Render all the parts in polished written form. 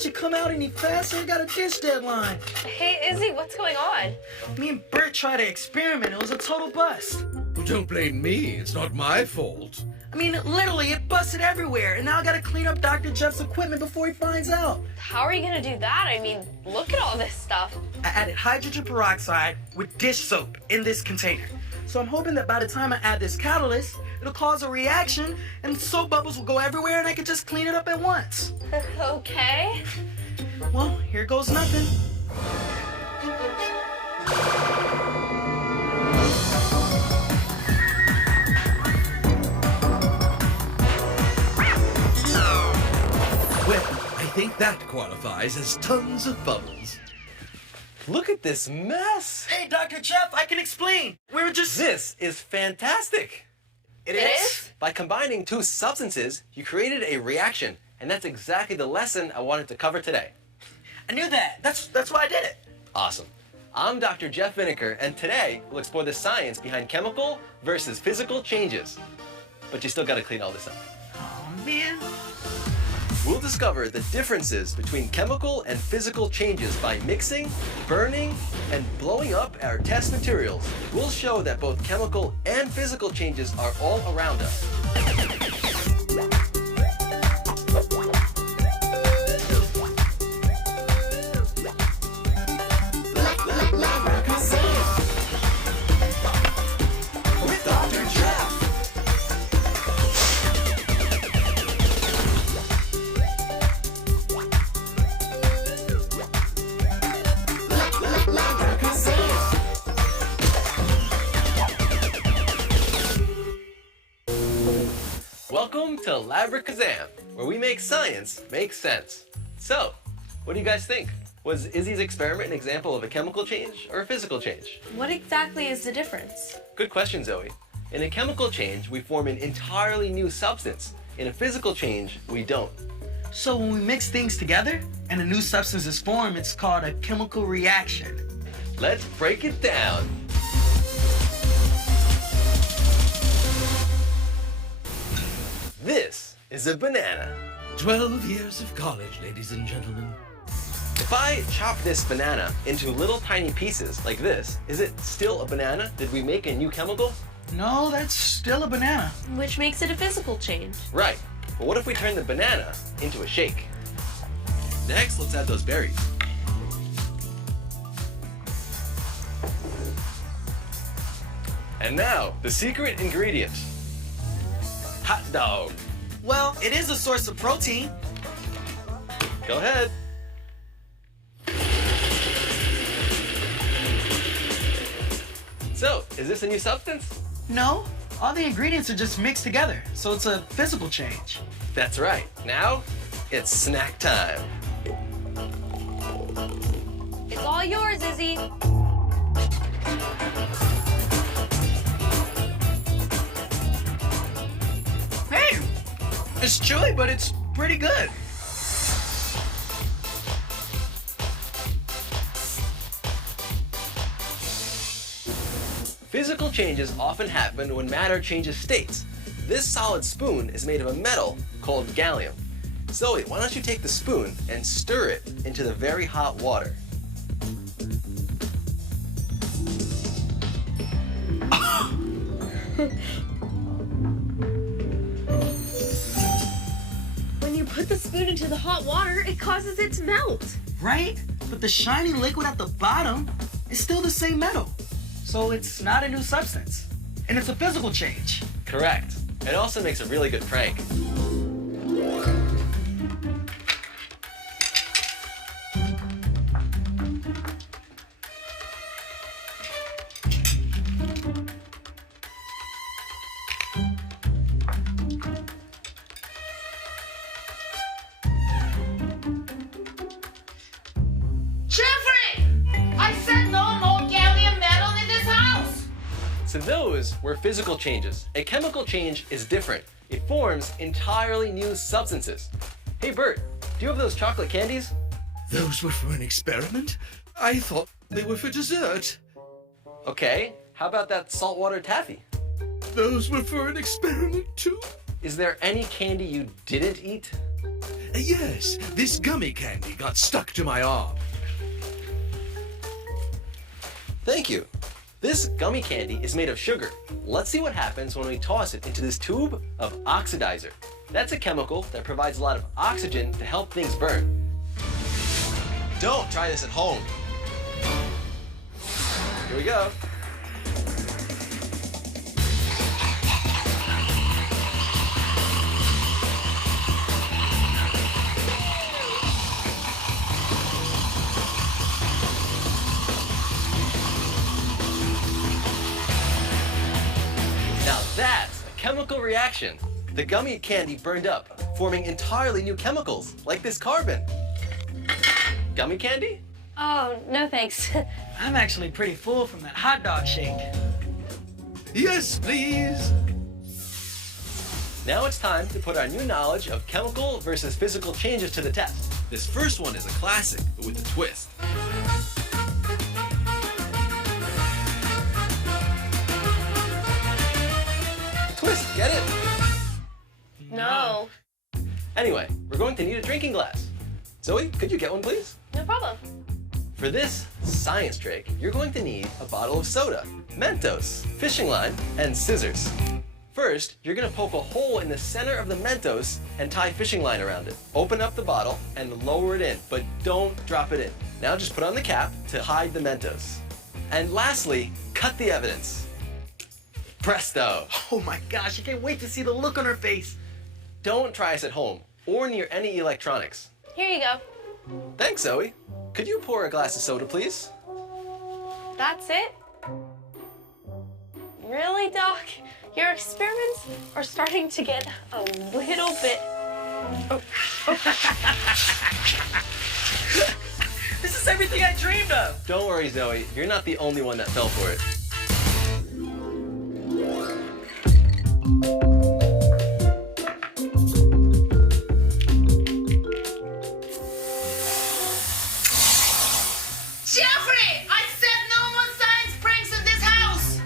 can't you come out any faster? I got a dish deadline. Hey, Izzy, what's going on? Me and Bert tried to experiment. It was a total bust. Well, don't blame me. It's not my fault. I mean, literally, it busted everywhere, and now I gotta clean up Dr. Jeff's equipment before he finds out. How are you gonna do that? I mean, look at all this stuff. I added hydrogen peroxide with dish soap in this container. So I'm hoping that by the time I add this catalyst, it'll cause a reaction, and soap bubbles will go everywhere, and I can just clean it up at once. Okay. Well, here goes nothing. Well, I think that qualifies as tons of bubbles. Look at this mess. Hey, Dr. Jeff, I can explain. We were just... This is fantastic. It It is? is? By combining two substances, you created a reaction, and that's exactly the lesson I wanted to cover today. I knew that. That's why I did it. Awesome. I'm Dr. Jeff Vinegar, and today we'll explore the science behind chemical versus physical changes. But you still gotta clean all this up. Oh, man. We'll discover the differences between chemical and physical changes by mixing, burning, and blowing up our test materials. We'll show that both chemical and physical changes are all around us. With Dr. Jeff. Welcome to Labracazam, where we make science make sense. So, what do you guys think? Was Izzy's experiment an example of a chemical change or a physical change? What exactly is the difference? Good question, Zoe. In a chemical change, we form an entirely new substance. In a physical change, we don't. So when we mix things together and a new substance is formed, it's called a chemical reaction. Let's break it down. This is a banana. 12 years of college, ladies and gentlemen. If I chop this banana into little tiny pieces like this, is it still a banana? Did we make a new chemical? No, that's still a banana. Which makes it a physical change. Right. But what if we turn the banana into a shake? Next, let's add those berries. And now, the secret ingredient. Hot dog. Well, it is a source of protein. Go ahead. So, is this a new substance? No, all the ingredients are just mixed together, so it's a physical change. That's right. Now, it's snack time. It's all yours, Izzy. Hey, it's chewy, but it's pretty good. Physical changes often happen when matter changes states. This solid spoon is made of a metal called gallium. Zoe, why don't you take the spoon and stir it into the very hot water? When you put the spoon into the hot water, it causes it to melt. Right? But the shiny liquid at the bottom is still the same metal. So it's not a new substance. And it's a physical change. Correct. It also makes a really good prank. Jeffrey! I said no more gallium metal in this house! So those were physical changes. A chemical change is different. It forms entirely new substances. Hey Bert, do you have those chocolate candies? Those were for an experiment? I thought they were for dessert. Okay, how about that saltwater taffy? Those were for an experiment too? Is there any candy you didn't eat? Yes, this gummy candy got stuck to my arm. Thank you. This gummy candy is made of sugar. Let's see what happens when we toss it into this tube of oxidizer. That's a chemical that provides a lot of oxygen to help things burn. Don't try this at home. Here we go. Now that's a chemical reaction. The gummy candy burned up, forming entirely new chemicals, like this carbon. Gummy candy? Oh, no thanks. I'm actually pretty full from that hot dog shake. Yes, please. Now it's time to put our new knowledge of chemical versus physical changes to the test. This first one is a classic, but with a twist. Twist, get it? No. Anyway, we're going to need a drinking glass. Zoe, could you get one, please? No problem. For this science trick, you're going to need a bottle of soda, Mentos, fishing line, and scissors. First, you're going to poke a hole in the center of the Mentos and tie fishing line around it. Open up the bottle and lower it in, but don't drop it in. Now just put on the cap to hide the Mentos. And lastly, cut the evidence. Presto! Oh my gosh, I can't wait to see the look on her face. Don't try this at home or near any electronics. Here you go. Thanks, Zoe. Could you pour a glass of soda, please? That's it? Really, Doc? Your experiments are starting to get a little bit... This is everything I dreamed of. Don't worry, Zoe. You're not the only one that fell for it. Jeffrey! I said no more science pranks in this house!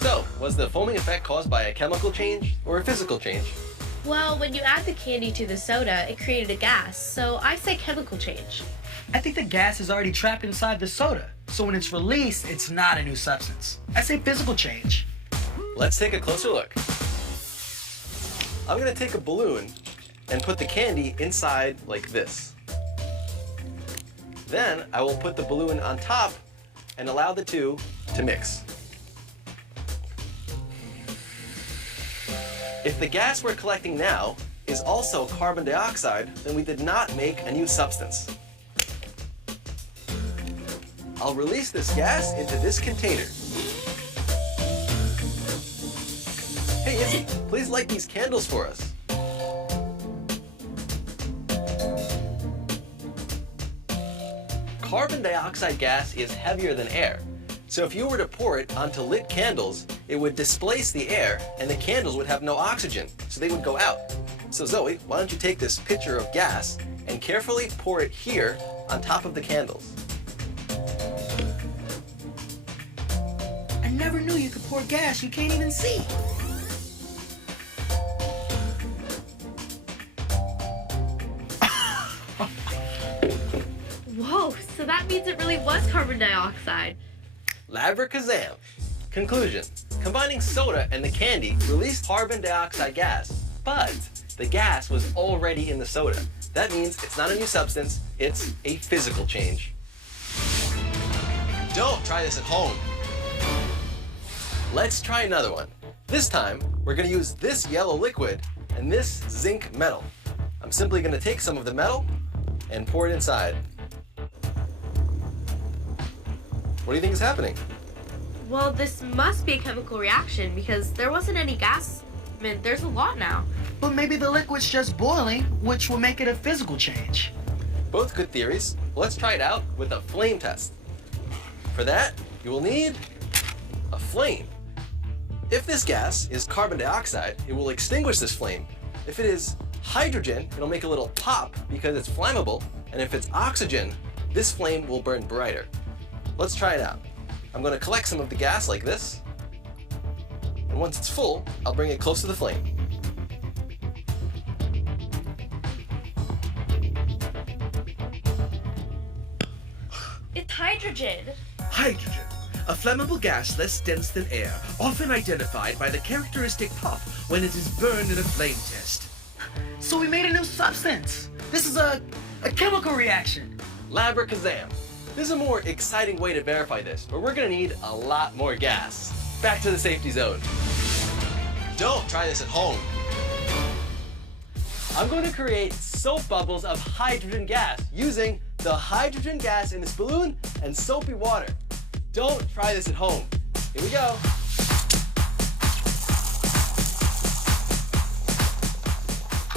So, was the foaming effect caused by a chemical change or a physical change? Well, when you add the candy to the soda, it created a gas, so I say chemical change. I think the gas is already trapped inside the soda, so when it's released, it's not a new substance. I say physical change. Let's take a closer look. I'm gonna take a balloon and put the candy inside like this. Then I will put the balloon on top and allow the two to mix. If the gas we're collecting now is also carbon dioxide, then we did not make a new substance. I'll release this gas into this container. Hey, Izzy, please light these candles for us. Carbon dioxide gas is heavier than air. So if you were to pour it onto lit candles, it would displace the air and the candles would have no oxygen, so they would go out. So Zoe, why don't you take this pitcher of gas and carefully pour it here on top of the candles. I never knew you could pour gas you can't even see. Whoa, so that means it really was carbon dioxide. Labracazam. Conclusion. Combining soda and the candy released carbon dioxide gas, but the gas was already in the soda. That means it's not a new substance, it's a physical change. Don't try this at home. Let's try another one. This time, we're gonna use this yellow liquid and this zinc metal. I'm simply gonna take some of the metal and pour it inside. What do you think is happening? Well, this must be a chemical reaction because there wasn't any gas. I mean, there's a lot now. But maybe the liquid's just boiling, which will make it a physical change. Both good theories. Let's try it out with a flame test. For that, you will need a flame. If this gas is carbon dioxide, it will extinguish this flame. If it is hydrogen, it'll make a little pop because it's flammable. And if it's oxygen, this flame will burn brighter. Let's try it out. I'm going to collect some of the gas like this. And once it's full, I'll bring it close to the flame. hydrogen. Hydrogen, a flammable gas less dense than air, often identified by the characteristic puff when it is burned in a flame test. So we made a new substance. This is a chemical reaction. Labracazam. There's a more exciting way to verify this, but we're gonna need a lot more gas. Back to the safety zone. Don't try this at home. I'm going to create soap bubbles of hydrogen gas using the hydrogen gas in this balloon and soapy water. Don't try this at home. Here we go.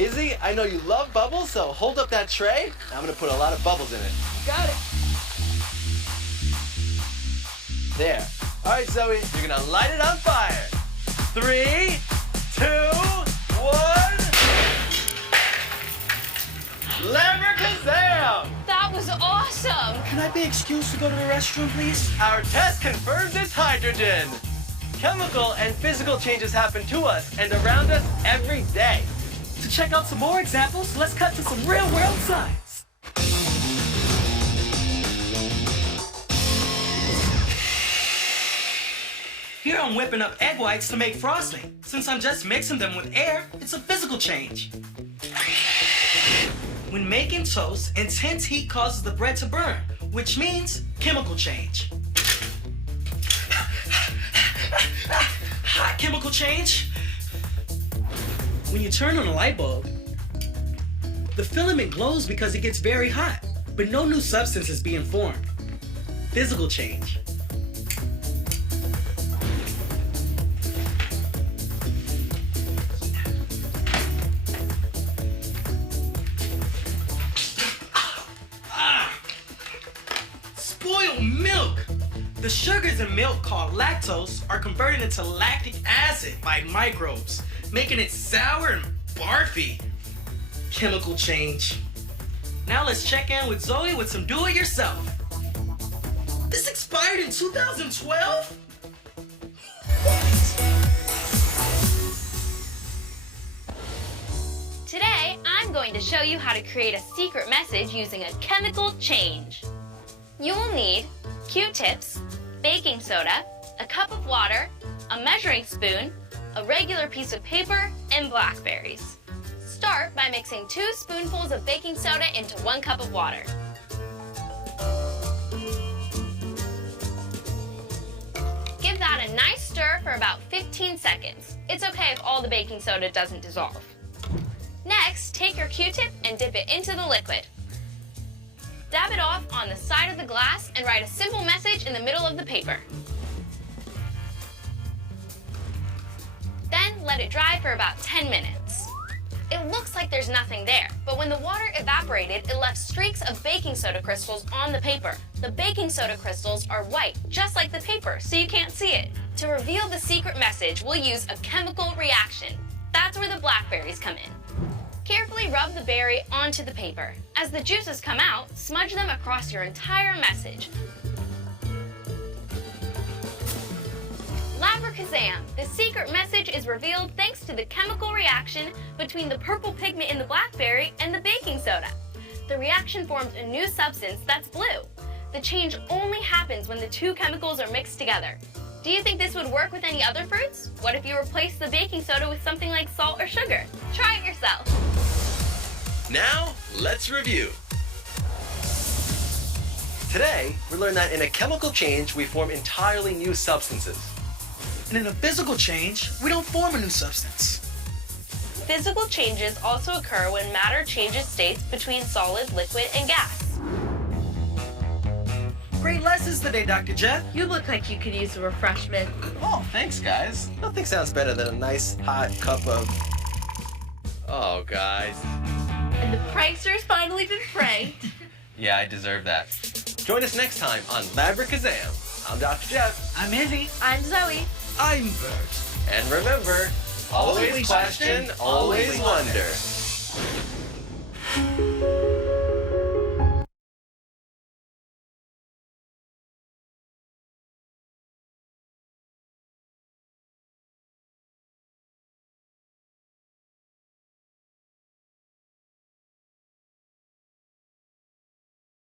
Izzy, I know you love bubbles, so hold up that tray. I'm gonna put a lot of bubbles in it. Got it. There. All right, Zoe, you're gonna light it on fire. 3, 2, 1. Labracazam! That was awesome. Can I be excused to go to the restroom, please? Our test confirms it's hydrogen. Chemical and physical changes happen to us and around us every day. To check out some more examples, let's cut to some real-world science. Here I'm whipping up egg whites to make frosting. Since I'm just mixing them with air, it's a physical change. When making toast, intense heat causes the bread to burn, which means chemical change. Hot chemical change. When you turn on a light bulb, the filament glows because it gets very hot, but no new substance is being formed. Physical change. Spoiled milk! The sugars in milk called lactose are converted into lactic acid by microbes, making it sour and barfy. Chemical change. Now let's check in with Zoe with some do-it-yourself. This expired in 2012? Today, I'm going to show you how to create a secret message using a chemical change. You will need Q-tips, baking soda, a cup of water, a measuring spoon, a regular piece of paper, and blackberries. Start by mixing 2 spoonfuls of baking soda into 1 cup of water. Give that a nice stir for about 15 seconds. It's okay if all the baking soda doesn't dissolve. Next, take your Q-tip and dip it into the liquid. Dab it off on the side of the glass and write a simple message in the middle of the paper. Then let it dry for about 10 minutes. It looks like there's nothing there, but when the water evaporated, it left streaks of baking soda crystals on the paper. The baking soda crystals are white, just like the paper, so you can't see it. To reveal the secret message, we'll use a chemical reaction. That's where the blackberries come in. Carefully rub the berry onto the paper. As the juices come out, smudge them across your entire message. Labracazam! The secret message is revealed thanks to the chemical reaction between the purple pigment in the blackberry and the baking soda. The reaction forms a new substance that's blue. The change only happens when the 2 chemicals are mixed together. Do you think this would work with any other fruits? What if you replace the baking soda with something like salt or sugar? Try it yourself. Now, let's review. Today, we learned that in a chemical change, we form entirely new substances. And in a physical change, we don't form a new substance. Physical changes also occur when matter changes states between solid, liquid, and gas. Great lessons today, Dr. Jeff. You look like you could use a refreshment. Oh, thanks, guys. Nothing sounds better than a nice hot cup of... Oh, guys. And the prankster's finally been pranked. Yeah, I deserve that. Join us next time on Labracazam. I'm Dr. Jeff. I'm Izzy. I'm Zoe. I'm Bert. And remember, always question, always wonder.